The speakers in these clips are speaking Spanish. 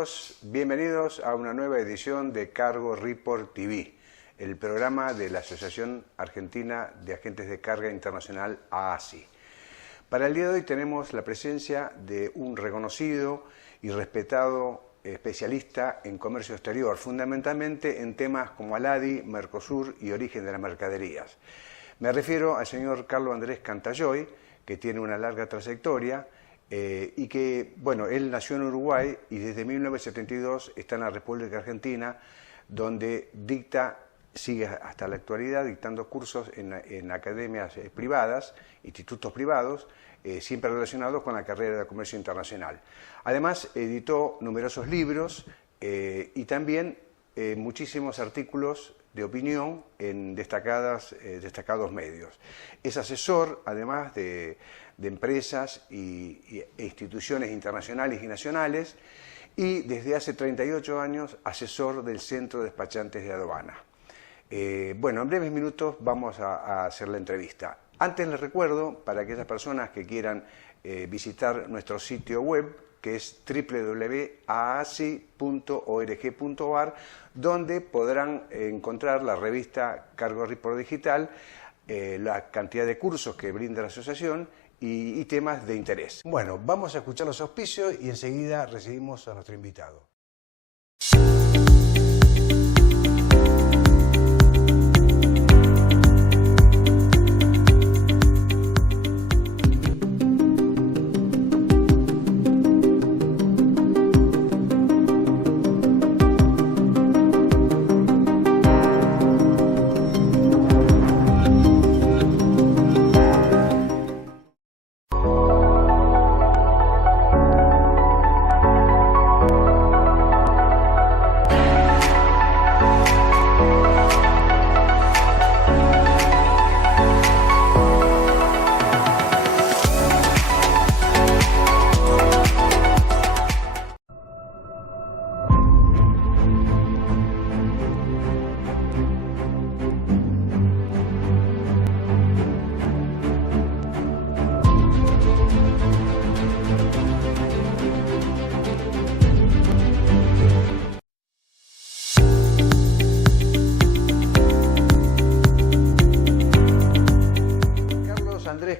amigos, bienvenidos a una nueva edición de Cargo Report TV, el programa de la Asociación Argentina de Agentes de Carga Internacional, AASI. Para el día de hoy tenemos la presencia de un reconocido y respetado especialista en comercio exterior, fundamentalmente en temas como ALADI, Mercosur y origen de las mercaderías. Me refiero al señor Carlos Andrés Cantayoy, que tiene una larga trayectoria y que, bueno, él nació en Uruguay y desde 1972 está en la República Argentina, donde sigue hasta la actualidad dictando cursos en academias privadas, institutos privados, siempre relacionados con la carrera de comercio internacional. Además, editó numerosos libros y también muchísimos artículos de opinión en destacados medios. Es asesor, además, de empresas e instituciones internacionales y nacionales, y desde hace 38 años asesor del Centro de Despachantes de Aduana. Bueno, en breves minutos vamos a hacer la entrevista. Antes les recuerdo, para aquellas personas que quieran visitar nuestro sitio web, que es www.aasi.org.ar, donde podrán encontrar la revista Cargo Report Digital, la cantidad de cursos que brinda la asociación y temas de interés. Bueno, vamos a escuchar los auspicios y enseguida recibimos a nuestro invitado.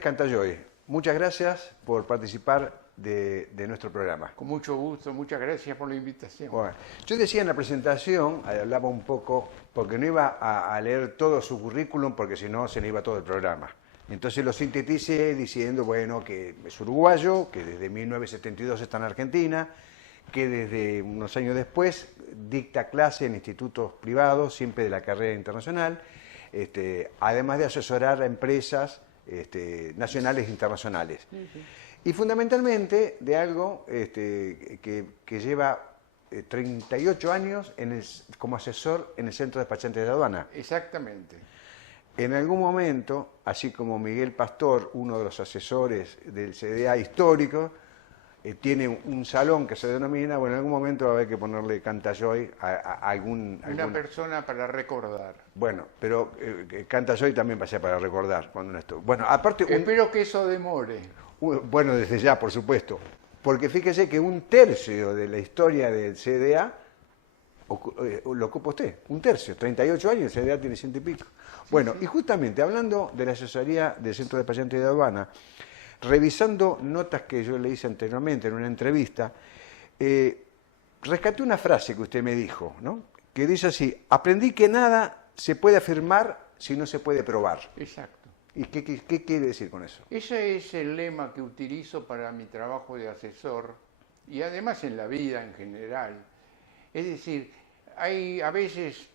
Cantayoy, muchas gracias por participar de nuestro programa. Con mucho gusto, muchas gracias por la invitación. Bueno, yo decía en la presentación, hablaba un poco, porque no iba a leer todo su currículum, porque si no se le iba todo el programa. Entonces lo sinteticé diciendo, bueno, que es uruguayo, que desde 1972 está en Argentina, que desde unos años después dicta clase en institutos privados, siempre de la carrera internacional, además de asesorar a empresas nacionales e internacionales. Y fundamentalmente de algo que lleva 38 años como asesor en el Centro de Despachantes de Aduana. Exactamente. En algún momento, así como Miguel Pastor, uno de los asesores del CDA histórico, tiene un salón que se denomina, bueno, en algún momento va a haber que ponerle Cantayoy a una persona para recordar. Bueno, pero Cantayoy también va a ser para recordar. Bueno, aparte... Espero que eso demore. Bueno, desde ya, por supuesto. Porque fíjese que 1/3 de la historia del CDA lo ocupa usted. 1/3, 38 años, el CDA tiene 100 y pico. Bueno, sí. Y justamente hablando de la asesoría del Centro de Despachantes de Aduana, revisando notas que yo le hice anteriormente en una entrevista, rescaté una frase que usted me dijo, ¿no? Que dice así: aprendí que nada se puede afirmar si no se puede probar. Exacto. ¿Y qué quiere decir con eso? Ese es el lema que utilizo para mi trabajo de asesor y además en la vida en general. Es decir, hay a veces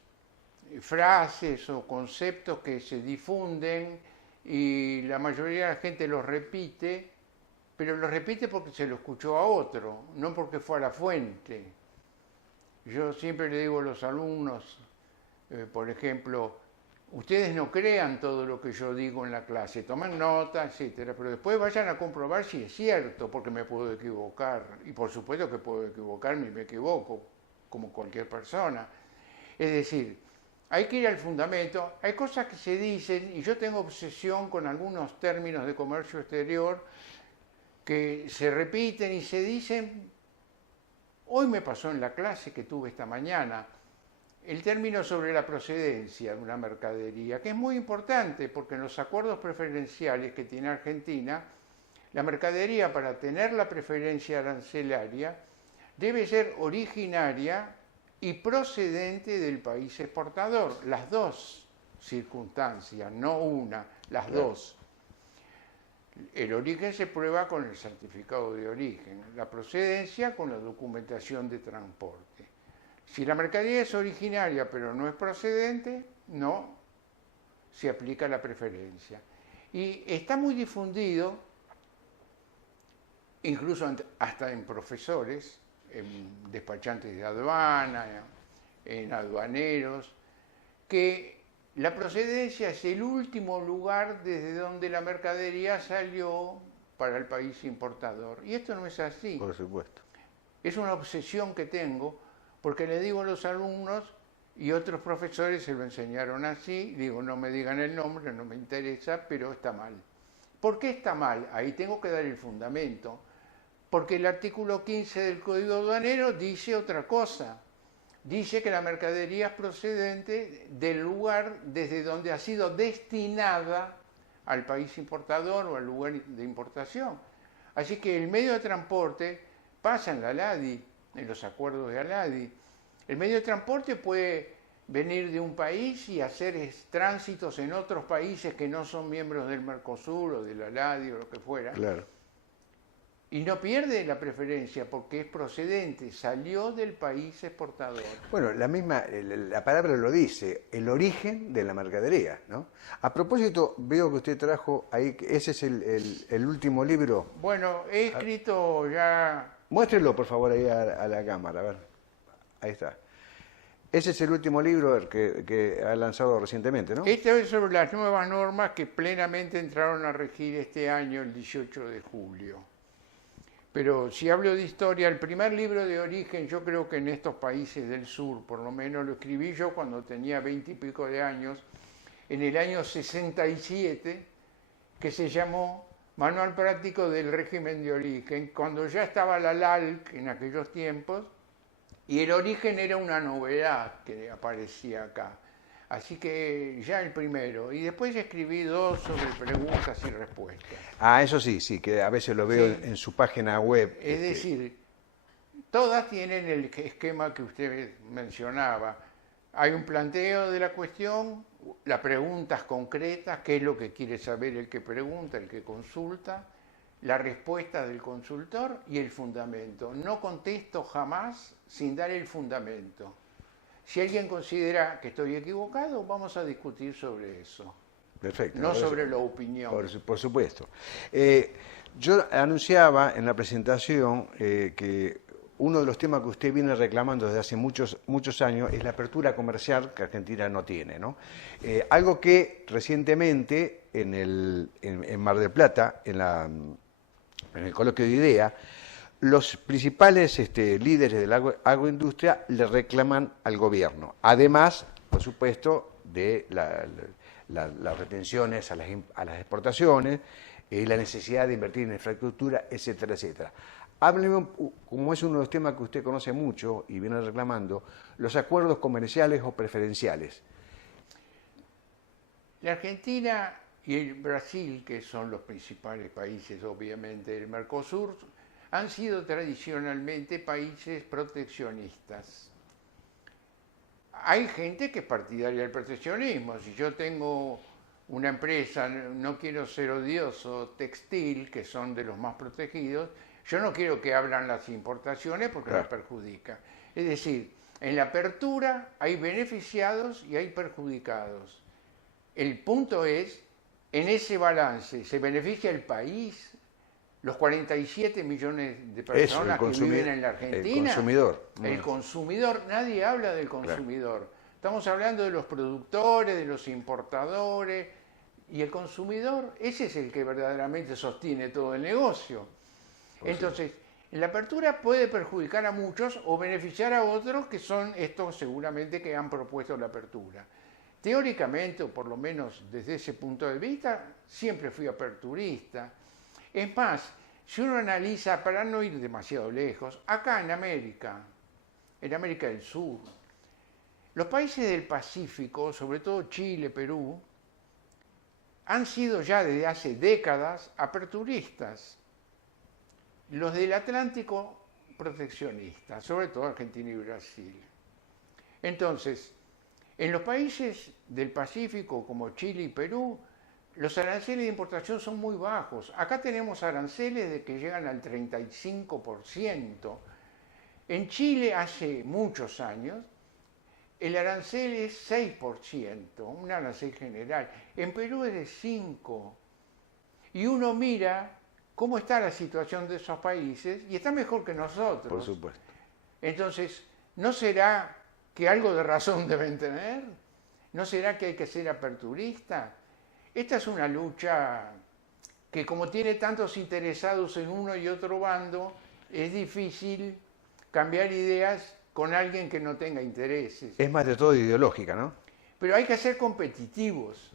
frases o conceptos que se difunden y la mayoría de la gente los repite, pero los repite porque se lo escuchó a otro, no porque fue a la fuente. Yo siempre le digo a los alumnos, por ejemplo, ustedes no crean todo lo que yo digo en la clase, toman nota, etcétera, pero después vayan a comprobar si es cierto, porque me puedo equivocar, y por supuesto que puedo equivocarme y me equivoco, como cualquier persona. Es decir, hay que ir al fundamento, hay cosas que se dicen, y yo tengo obsesión con algunos términos de comercio exterior que se repiten y se dicen Hoy me pasó en la clase que tuve esta mañana el término sobre la procedencia de una mercadería, que es muy importante porque en los acuerdos preferenciales que tiene Argentina, la mercadería, para tener la preferencia arancelaria, debe ser originaria y procedente del país exportador. Las dos circunstancias, no una, las dos. El origen se prueba con el certificado de origen, la procedencia con la documentación de transporte. Si la mercadería es originaria pero no es procedente, no se aplica la preferencia. Y está muy difundido, incluso hasta en profesores, en despachantes de aduana, en aduaneros, que la procedencia es el último lugar desde donde la mercadería salió para el país importador. Y esto no es así. Por supuesto. Es una obsesión que tengo, porque le digo a los alumnos, y otros profesores se lo enseñaron así, digo, no me digan el nombre, no me interesa, pero está mal. ¿Por qué está mal? Ahí tengo que dar el fundamento. Porque el artículo 15 del Código Aduanero dice otra cosa. Dice que la mercadería es procedente del lugar desde donde ha sido destinada al país importador o al lugar de importación. Así que el medio de transporte pasa en la ALADI, en los acuerdos de ALADI. El medio de transporte puede venir de un país y hacer tránsitos en otros países que no son miembros del Mercosur o de la ALADI o lo que fuera. Claro. Y no pierde la preferencia porque es procedente, salió del país exportador. Bueno, la palabra lo dice, el origen de la mercadería, ¿no? A propósito, veo que usted trajo ahí, ese es el último libro. Bueno, he escrito ya... Muéstrelo, por favor, ahí a la cámara, a ver. Ahí está. Ese es el último libro que ha lanzado recientemente, ¿no? Este es sobre las nuevas normas que plenamente entraron a regir este año, el 18 de julio. Pero si hablo de historia, el primer libro de origen, yo creo que en estos países del sur, por lo menos lo escribí yo cuando tenía 20 y pico de años, en el año 67, que se llamó Manual Práctico del Régimen de Origen, cuando ya estaba la LALC en aquellos tiempos, y el origen era una novedad que aparecía acá. Así que ya el primero. Y después escribí 2 sobre preguntas y respuestas. Ah, eso sí, que a veces lo veo en su página web. Es decir, todas tienen el esquema que usted mencionaba. Hay un planteo de la cuestión, las preguntas concretas, qué es lo que quiere saber el que pregunta, el que consulta, la respuesta del consultor y el fundamento. No contesto jamás sin dar el fundamento. Si alguien considera que estoy equivocado, vamos a discutir sobre eso. Perfecto. No sobre la opinión. Por supuesto. Yo anunciaba en la presentación que uno de los temas que usted viene reclamando desde hace muchos años es la apertura comercial que Argentina no tiene, ¿no? Algo que recientemente en Mar del Plata, en el coloquio de IDEA, los principales líderes de la agroindustria le reclaman al gobierno, además, por supuesto, de las retenciones a las exportaciones, la necesidad de invertir en infraestructura, etcétera, etcétera. Hábleme, como es uno de los temas que usted conoce mucho y viene reclamando, los acuerdos comerciales o preferenciales. La Argentina y el Brasil, que son los principales países, obviamente, del Mercosur, han sido tradicionalmente países proteccionistas. Hay gente que es partidaria del proteccionismo. Si yo tengo una empresa, no quiero ser odioso, textil, que son de los más protegidos, yo no quiero que abran las importaciones porque las perjudica. Es decir, en la apertura hay beneficiados y hay perjudicados. El punto es, en ese balance, ¿se beneficia el país? Los 47 millones de personas que viven en la Argentina. El consumidor. El consumidor, nadie habla del consumidor. Claro. Estamos hablando de los productores, de los importadores, y el consumidor, ese es el que verdaderamente sostiene todo el negocio. Entonces, la apertura puede perjudicar a muchos o beneficiar a otros, que son estos seguramente que han propuesto la apertura. Teóricamente, o por lo menos desde ese punto de vista, siempre fui aperturista. Es más, Si uno analiza, para no ir demasiado lejos, acá en América del Sur, los países del Pacífico, sobre todo Chile, Perú, han sido ya desde hace décadas aperturistas. Los del Atlántico, proteccionistas, sobre todo Argentina y Brasil. Entonces, en los países del Pacífico, como Chile y Perú, los aranceles de importación son muy bajos. Acá tenemos aranceles de que llegan al 35%. En Chile, hace muchos años, el arancel es 6%, un arancel general. En Perú es de 5%. Y uno mira cómo está la situación de esos países y está mejor que nosotros. Por supuesto. Entonces, ¿no será que algo de razón deben tener? ¿No será que hay que ser aperturista? Esta es una lucha que, como tiene tantos interesados en uno y otro bando, es difícil cambiar ideas con alguien que no tenga intereses. Es más de todo ideológica, ¿no? Pero hay que ser competitivos.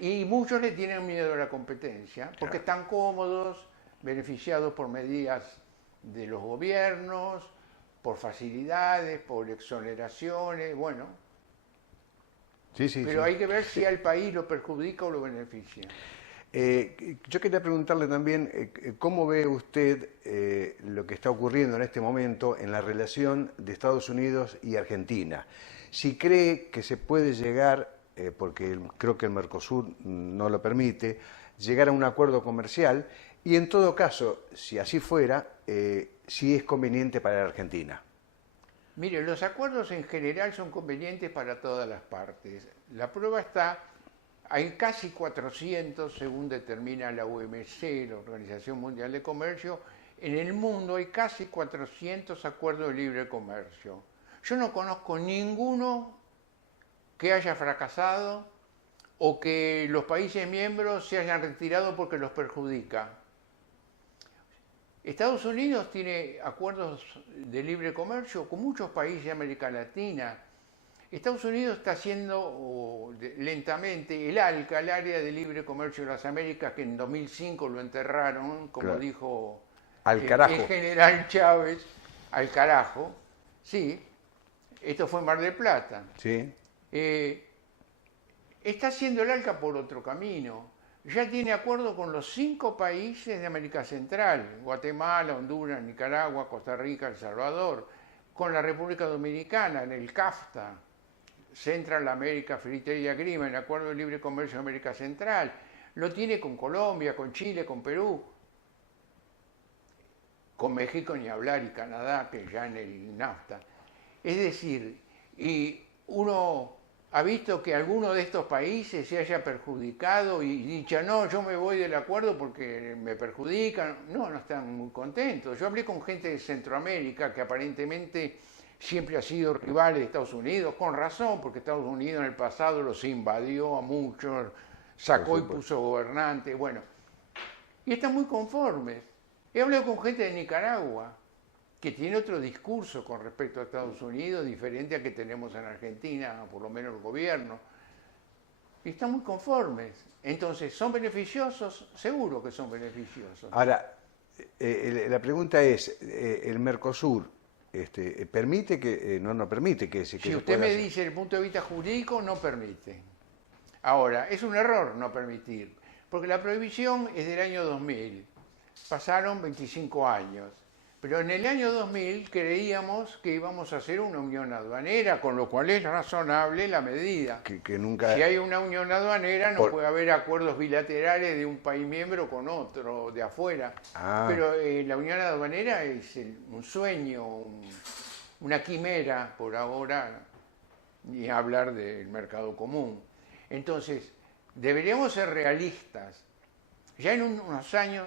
Y muchos le tienen miedo a la competencia porque están cómodos, beneficiados por medidas de los gobiernos, por facilidades, por exoneraciones, bueno. Sí, pero hay que ver si al país lo perjudica o lo beneficia. Yo quería preguntarle también, ¿cómo ve usted lo que está ocurriendo en este momento en la relación de Estados Unidos y Argentina? Si cree que se puede llegar, porque creo que el Mercosur no lo permite, llegar a un acuerdo comercial y en todo caso, si así fuera, si es conveniente para la Argentina. Mire, los acuerdos en general son convenientes para todas las partes. La prueba está, hay casi 400, según determina la OMC, la Organización Mundial de Comercio, en el mundo hay casi 400 acuerdos de libre comercio. Yo no conozco ninguno que haya fracasado o que los países miembros se hayan retirado porque los perjudica. Estados Unidos tiene acuerdos de libre comercio con muchos países de América Latina. Estados Unidos está haciendo lentamente el ALCA, el Área de Libre Comercio de las Américas, que en 2005 lo enterraron, como dijo al carajo. El general Chávez, al carajo. Sí, esto fue en Mar del Plata. Sí. Está haciendo el ALCA por otro camino. Ya tiene acuerdo con los 5 países de América Central, Guatemala, Honduras, Nicaragua, Costa Rica, El Salvador, con la República Dominicana en el CAFTA, Central America Free Trade Agreement, el Acuerdo de Libre Comercio de América Central. Lo tiene con Colombia, con Chile, con Perú, con México ni hablar y Canadá, que ya en el NAFTA. Es decir, y uno ha visto que alguno de estos países se haya perjudicado y dicho, no, yo me voy del acuerdo porque me perjudican. No, no están muy contentos. Yo hablé con gente de Centroamérica que aparentemente siempre ha sido rival de Estados Unidos, con razón, porque Estados Unidos en el pasado los invadió a muchos, sacó y puso gobernantes, bueno. Y están muy conformes. He hablado con gente de Nicaragua, que tiene otro discurso con respecto a Estados Unidos, diferente al que tenemos en Argentina, por lo menos el gobierno. Y están muy conformes. Entonces, ¿son beneficiosos? Seguro que son beneficiosos. Ahora, la pregunta es, ¿el Mercosur permite que, no permite que se... Si usted me dice desde el punto de vista jurídico, no permite. Ahora, es un error no permitir, porque la prohibición es del año 2000. Pasaron 25 años. Pero en el año 2000 creíamos que íbamos a hacer una unión aduanera, con lo cual es razonable la medida. Que nunca... Si hay una unión aduanera no puede haber acuerdos bilaterales de un país miembro con otro de afuera. Pero la unión aduanera es un sueño, una quimera por ahora, ni hablar del mercado común. Entonces, deberíamos ser realistas. Ya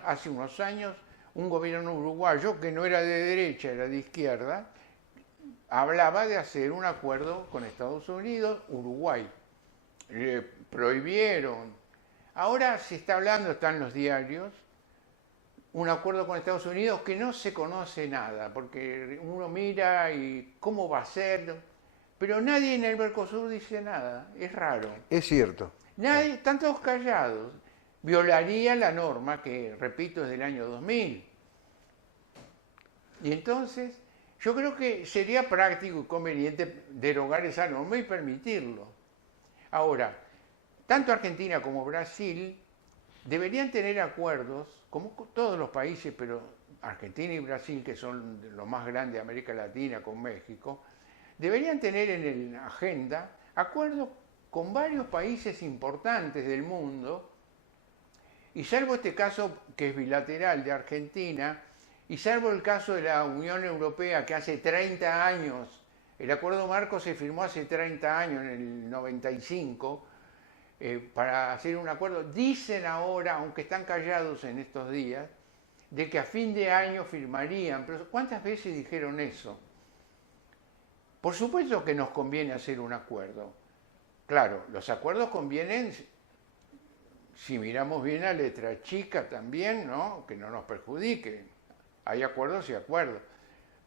hace unos años, un gobierno uruguayo que no era de derecha, era de izquierda, hablaba de hacer un acuerdo con Estados Unidos, Uruguay. Le prohibieron. Ahora se está hablando, está en los diarios, un acuerdo con Estados Unidos que no se conoce nada, porque uno mira y cómo va a ser, pero nadie en el Mercosur dice nada, es raro. Es cierto. Nadie, están todos callados. violaría la norma que, repito, es del año 2000. Y entonces, yo creo que sería práctico y conveniente derogar esa norma y permitirlo. Ahora, tanto Argentina como Brasil deberían tener acuerdos, como todos los países, pero Argentina y Brasil, que son los más grandes de América Latina con México, deberían tener en la agenda acuerdos con varios países importantes del mundo, y salvo este caso que es bilateral de Argentina, y salvo el caso de la Unión Europea, que hace 30 años, el acuerdo marco se firmó hace 30 años, en el 95, para hacer un acuerdo, dicen ahora, aunque están callados en estos días, de que a fin de año firmarían, pero ¿cuántas veces dijeron eso? Por supuesto que nos conviene hacer un acuerdo. Claro, los acuerdos convienen, si miramos bien la letra chica también, ¿no? Que no nos perjudique. Hay acuerdos y acuerdos.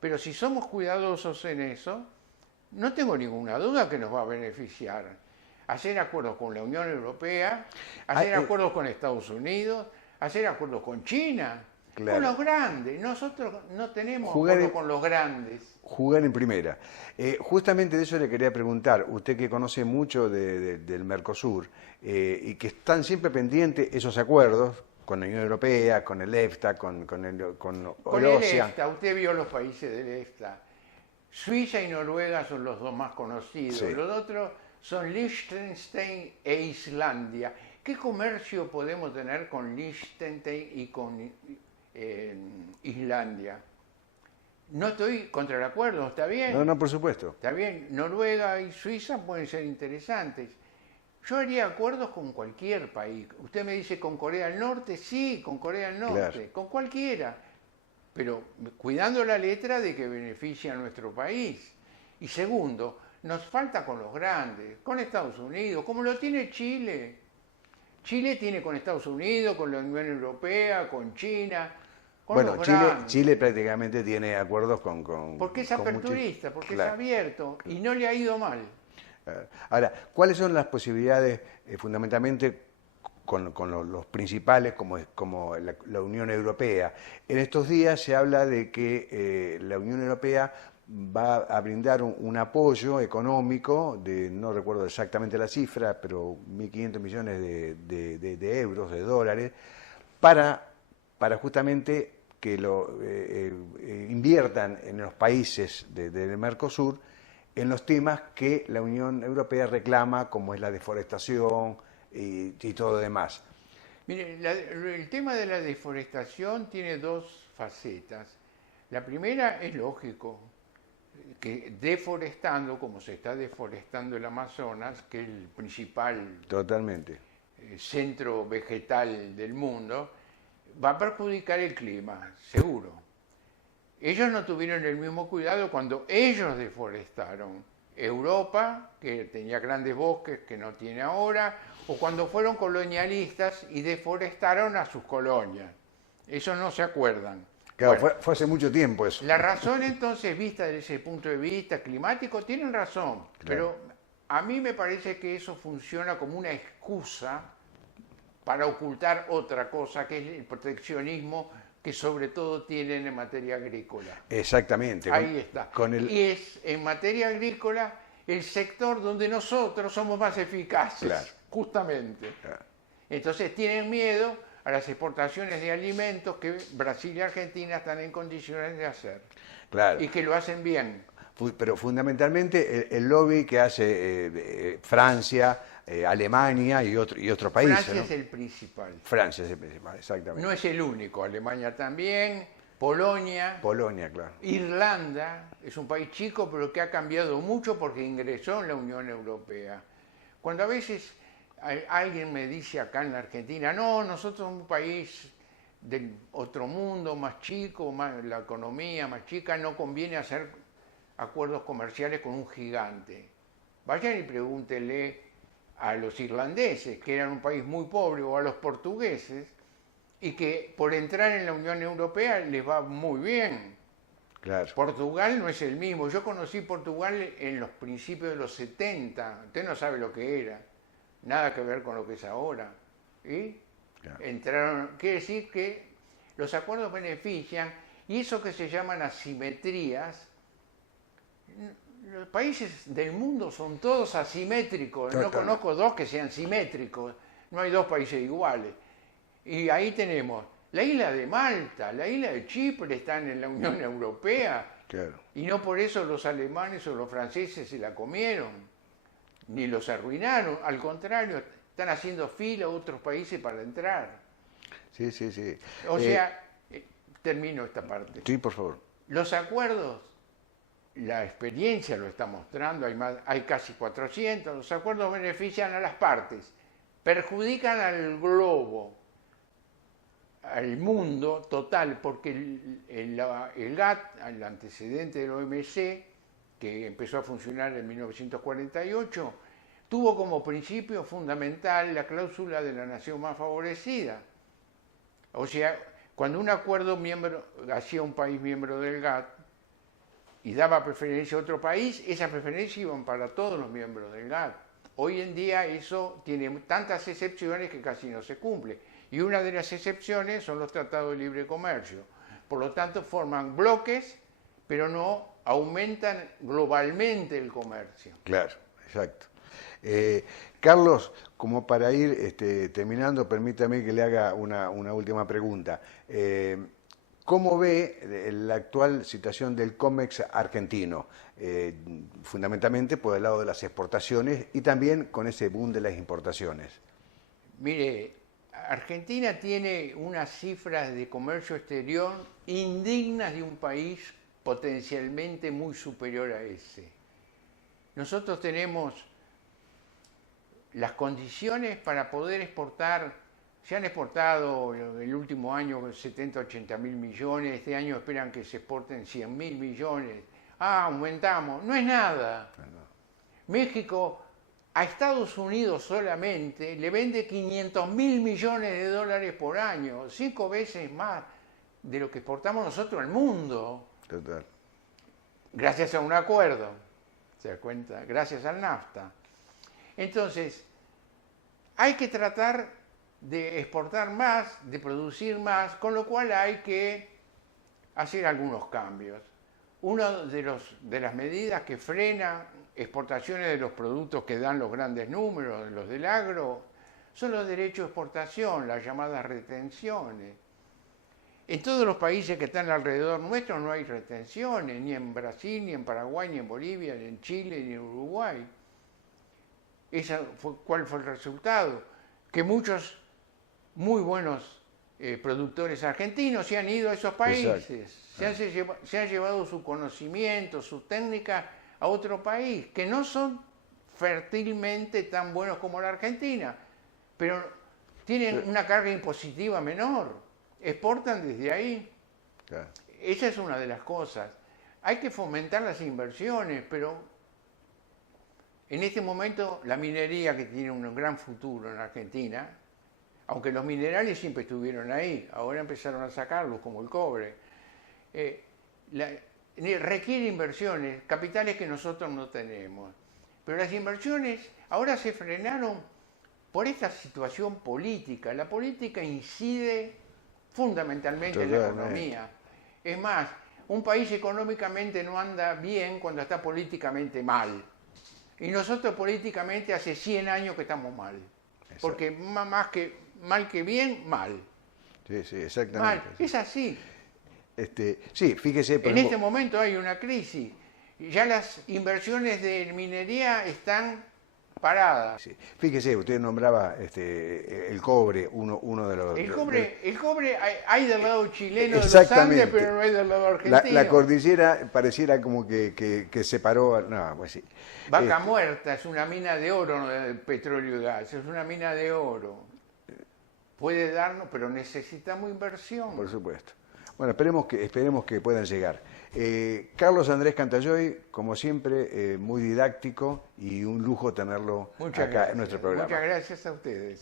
Pero si somos cuidadosos en eso, no tengo ninguna duda que nos va a beneficiar. Hacer acuerdos con la Unión Europea, hacer acuerdos con Estados Unidos, hacer acuerdos con China, claro, con los grandes. Nosotros no tenemos acuerdos con los grandes. Jugar en primera. Justamente de eso le quería preguntar, usted que conoce mucho del Mercosur y que están siempre pendientes esos acuerdos con la Unión Europea, con el EFTA, con el EFTA, usted vio los países del EFTA. Suiza y Noruega son los dos más conocidos. Sí. Los otros son Liechtenstein e Islandia. ¿Qué comercio podemos tener con Liechtenstein y con Islandia? No estoy contra el acuerdo, ¿está bien? No, no, por supuesto. Está bien, Noruega y Suiza pueden ser interesantes. Yo haría acuerdos con cualquier país. Usted me dice con Corea del Norte, sí, con Corea del Norte, claro, con cualquiera. Pero cuidando la letra de que beneficie a nuestro país. Y segundo, nos falta con los grandes, con Estados Unidos, como lo tiene Chile. Chile tiene con Estados Unidos, con la Unión Europea, con China, con bueno, los grandes. Chile prácticamente tiene acuerdos con porque es aperturista, porque claro, es abierto, y no le ha ido mal. Ahora, ¿cuáles son las posibilidades fundamentalmente con los principales como la Unión Europea? En estos días se habla de que la Unión Europea va a brindar un apoyo económico de, no recuerdo exactamente la cifra, pero 1.500 millones de euros, de dólares, para justamente que lo inviertan en los países del Mercosur en los temas que la Unión Europea reclama, como es la deforestación y todo lo demás. Mire, el tema de la deforestación tiene dos facetas. La primera es lógico, que deforestando, como se está deforestando el Amazonas, que es el principal totalmente centro vegetal del mundo, va a perjudicar el clima, seguro. Ellos no tuvieron el mismo cuidado cuando ellos deforestaron. Europa, que tenía grandes bosques que no tiene ahora, o cuando fueron colonialistas y deforestaron a sus colonias. Eso no se acuerdan. Claro, bueno, fue hace mucho tiempo eso. La razón entonces, vista desde ese punto de vista climático, tienen razón, claro, pero a mí me parece que eso funciona como una excusa para ocultar otra cosa, que es el proteccionismo que sobre todo tienen en materia agrícola. Exactamente. Ahí está. Y es en materia agrícola el sector donde nosotros somos más eficaces, claro, justamente. Claro. Entonces tienen miedo a las exportaciones de alimentos que Brasil y Argentina están en condiciones de hacer. Claro. Y que lo hacen bien. Pero fundamentalmente el lobby que hace Francia, Alemania y otros países. Francia, ¿no?, es el principal. Francia es el principal, exactamente. No es el único, Alemania también, Polonia. Polonia, claro. Irlanda es un país chico, pero que ha cambiado mucho porque ingresó en la Unión Europea. Cuando a veces alguien me dice acá en la Argentina, no, nosotros somos un país del otro mundo, más chico, la economía más chica, no conviene hacer acuerdos comerciales con un gigante. Vayan y pregúntenle a los irlandeses, que eran un país muy pobre, o a los portugueses, y que por entrar en la Unión Europea les va muy bien. Claro. Portugal no es el mismo. Yo conocí Portugal en los principios de los 70. Usted no sabe lo que era. Nada que ver con lo que es ahora. ¿Y? Claro. Entraron, quiere decir que los acuerdos benefician, y eso que se llaman asimetrías, los países del mundo son todos asimétricos. Total. No conozco dos que sean simétricos, no hay dos países iguales. Y ahí tenemos la isla de Malta, la isla de Chipre están en la Unión Europea. Claro. Y no por eso los alemanes o los franceses se la comieron, ni los arruinaron. Al contrario, están haciendo fila a otros países para entrar. Sí, sí, sí. O sea, termino esta parte. Sí, por favor. Los acuerdos, la experiencia lo está mostrando, hay casi 400. Los acuerdos benefician a las partes, perjudican al globo, al mundo total, porque el GATT, el antecedente del OMC, que empezó a funcionar en 1948, tuvo como principio fundamental la cláusula de la nación más favorecida. O sea, cuando un acuerdo hacía un país miembro del GATT y daba preferencia a otro país, esa preferencia iban para todos los miembros del GATT. Hoy en día eso tiene tantas excepciones que casi no se cumple. Y una de las excepciones son los tratados de libre comercio. Por lo tanto, forman bloques, pero no aumentan globalmente el comercio. Claro, exacto. Carlos, como para ir terminando, permítame que le haga una última pregunta. ¿Cómo ve la actual situación del COMEX argentino? Fundamentalmente por el lado de las exportaciones y también con ese boom de las importaciones. Mire, Argentina tiene unas cifras de comercio exterior indignas de un país potencialmente muy superior a ese. Nosotros tenemos las condiciones para poder exportar. Se han exportado el último año 70, 80 mil millones, este año esperan que se exporten 100 mil millones. Aumentamos, no es nada. México a Estados Unidos solamente le vende 500 mil millones de dólares por año, 5 veces más de lo que exportamos nosotros al mundo. Total. Gracias a un acuerdo, ¿se da cuenta? Gracias al NAFTA. Entonces, hay que tratar de exportar más, de producir más, con lo cual hay que hacer algunos cambios. Una de las medidas que frena exportaciones de los productos que dan los grandes números, los del agro, son los derechos de exportación, las llamadas retenciones. En todos los países que están alrededor nuestro no hay retenciones, ni en Brasil, ni en Paraguay, ni en Bolivia, ni en Chile, ni en Uruguay. ¿Cuál fue el resultado? Que muchos muy buenos productores argentinos se han ido a esos países, se han llevado su conocimiento, su técnica a otro país, que no son fértilmente tan buenos como la Argentina, pero tienen una carga impositiva menor, exportan desde ahí. Claro. Esa es una de las cosas. Hay que fomentar las inversiones, pero en este momento la minería, que tiene un gran futuro en Argentina, aunque los minerales siempre estuvieron ahí, ahora empezaron a sacarlos como el cobre, requiere inversiones, capitales que nosotros no tenemos. Pero las inversiones ahora se frenaron por esta situación política. La política incide fundamentalmente en la economía. Es más, un país económicamente no anda bien cuando está políticamente mal. Y nosotros políticamente hace 100 años que estamos mal. Exacto. Porque más que mal que bien, mal. Sí, sí, exactamente. Mal. Es así. Sí, fíjese. En este momento hay una crisis. Ya las inversiones de minería están paradas. Sí. Fíjese, usted nombraba el cobre, uno de los... El cobre hay del lado chileno de los Andes, pero no hay del lado argentino. La cordillera pareciera como que separó... No, pues sí. Vaca Muerta es una mina de oro, no de petróleo y gas, es una mina de oro. Puede darnos, pero necesitamos inversión. Por supuesto. Bueno, esperemos que puedan llegar. Carlos Andrés Cantalloy, como siempre, muy didáctico y un lujo tenerlo acá en nuestro programa. Muchas gracias a ustedes.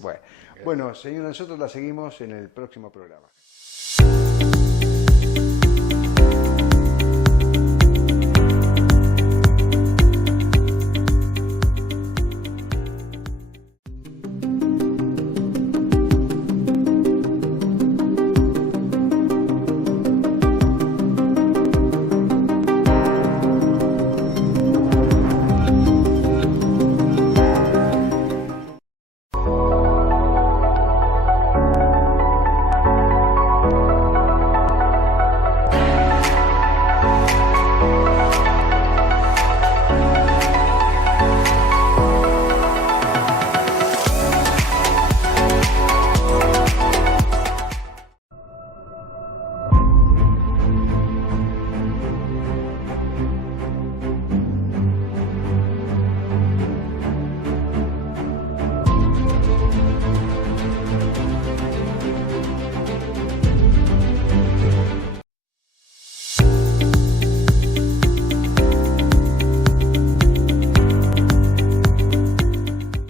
Bueno, señor, nosotros la seguimos en el próximo programa.